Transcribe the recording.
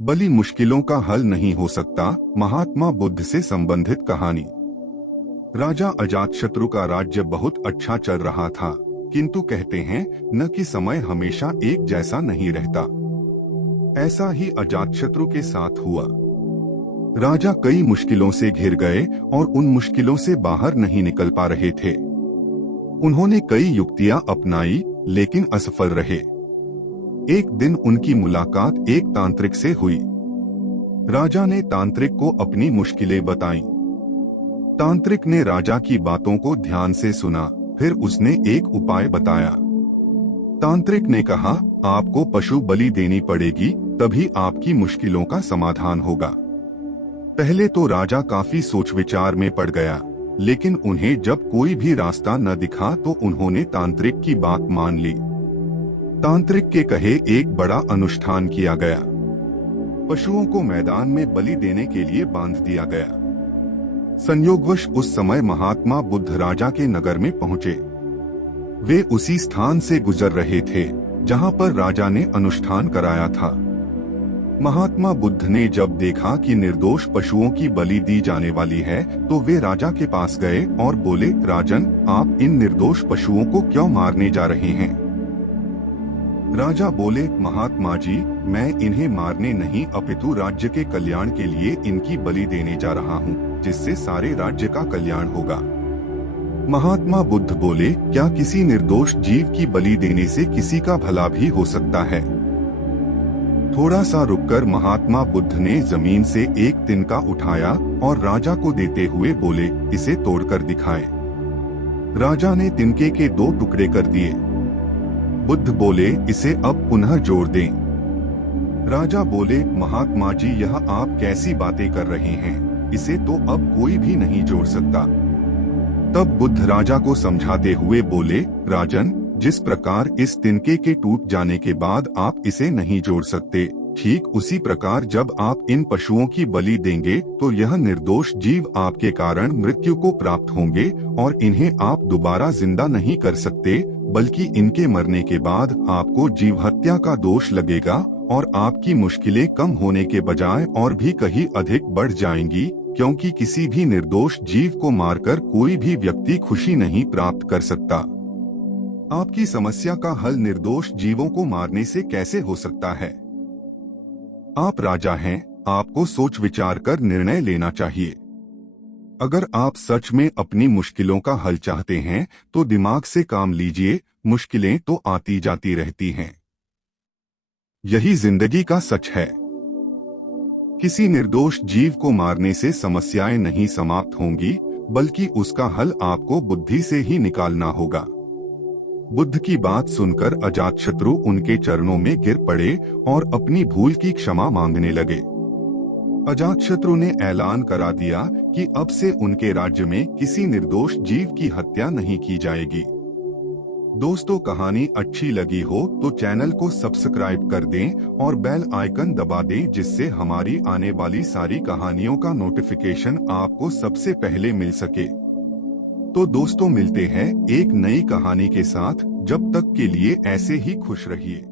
बली मुश्किलों का हल नहीं हो सकता, महात्मा बुद्ध से संबंधित कहानी। राजा अजातशत्रु का राज्य बहुत अच्छा चल रहा था, किंतु कहते हैं न कि समय हमेशा एक जैसा नहीं रहता। ऐसा ही अजातशत्रु के साथ हुआ। राजा कई मुश्किलों से घिर गए और उन मुश्किलों से बाहर नहीं निकल पा रहे थे। उन्होंने कई युक्तियां अपनाई, लेकिन असफल रहे। एक दिन उनकी मुलाकात एक तांत्रिक से हुई। राजा ने तांत्रिक को अपनी मुश्किलें बताईं। तांत्रिक ने राजा की बातों को ध्यान से सुना, फिर उसने एक उपाय बताया। तांत्रिक ने कहा, आपको पशु बलि देनी पड़ेगी, तभी आपकी मुश्किलों का समाधान होगा। पहले तो राजा काफी सोच विचार में पड़ गया, लेकिन उन्हें जब कोई भी रास्ता न दिखा तो उन्होंने तांत्रिक की बात मान ली। तांत्रिक के कहे एक बड़ा अनुष्ठान किया गया। पशुओं को मैदान में बलि देने के लिए बांध दिया गया। संयोगवश उस समय महात्मा बुद्ध राजा के नगर में पहुंचे। वे उसी स्थान से गुजर रहे थे जहां पर राजा ने अनुष्ठान कराया था। महात्मा बुद्ध ने जब देखा कि निर्दोष पशुओं की बलि दी जाने वाली है, तो वे राजा के पास गए और बोले, राजन, आप इन निर्दोष पशुओं को क्यों मारने जा रहे हैं? राजा बोले, महात्मा जी, मैं इन्हें मारने नहीं अपितु राज्य के कल्याण के लिए इनकी बलि देने जा रहा हूँ, जिससे सारे राज्य का कल्याण होगा। महात्मा बुद्ध बोले, क्या किसी निर्दोष जीव की बलि देने से किसी का भला भी हो सकता है? थोड़ा सा रुककर महात्मा बुद्ध ने जमीन से एक तिनका उठाया और राजा को देते हुए बोले, इसे तोड़कर दिखाएं। राजा ने तिनके के 2 टुकड़े कर दिए। बुद्ध बोले, इसे अब पुनः जोड़ दें। राजा बोले, महात्मा जी, यह आप कैसी बातें कर रहे हैं? इसे तो अब कोई भी नहीं जोड़ सकता। तब बुद्ध राजा को समझाते हुए बोले, राजन, जिस प्रकार इस तिनके के टूट जाने के बाद आप इसे नहीं जोड़ सकते, ठीक उसी प्रकार जब आप इन पशुओं की बलि देंगे तो यह निर्दोष जीव आपके कारण मृत्यु को प्राप्त होंगे और इन्हें आप दोबारा जिंदा नहीं कर सकते, बल्कि इनके मरने के बाद आपको जीव हत्या का दोष लगेगा और आपकी मुश्किलें कम होने के बजाय और भी कहीं अधिक बढ़ जाएंगी, क्योंकि किसी भी निर्दोष जीव को मारकर कोई भी व्यक्ति खुशी नहीं प्राप्त कर सकता। आपकी समस्या का हल निर्दोष जीवों को मारने से कैसे हो सकता है? आप राजा हैं, आपको सोच विचार कर निर्णय लेना चाहिए। अगर आप सच में अपनी मुश्किलों का हल चाहते हैं तो दिमाग से काम लीजिए, मुश्किलें तो आती जाती रहती हैं। यही जिंदगी का सच है। किसी निर्दोष जीव को मारने से समस्याएं नहीं समाप्त होंगी, बल्कि उसका हल आपको बुद्धि से ही निकालना होगा। बुद्ध की बात सुनकर अजातशत्रु उनके चरणों में गिर पड़े और अपनी भूल की क्षमा मांगने लगे। अजातशत्रु ने ऐलान करा दिया कि अब से उनके राज्य में किसी निर्दोष जीव की हत्या नहीं की जाएगी। दोस्तों, कहानी अच्छी लगी हो तो चैनल को सब्सक्राइब कर दें और बेल आइकन दबा दें, जिससे हमारी आने वाली सारी कहानियों का नोटिफिकेशन आपको सबसे पहले मिल सके। तो दोस्तों, मिलते हैं एक नई कहानी के साथ। जब तक के लिए ऐसे ही खुश रहिए।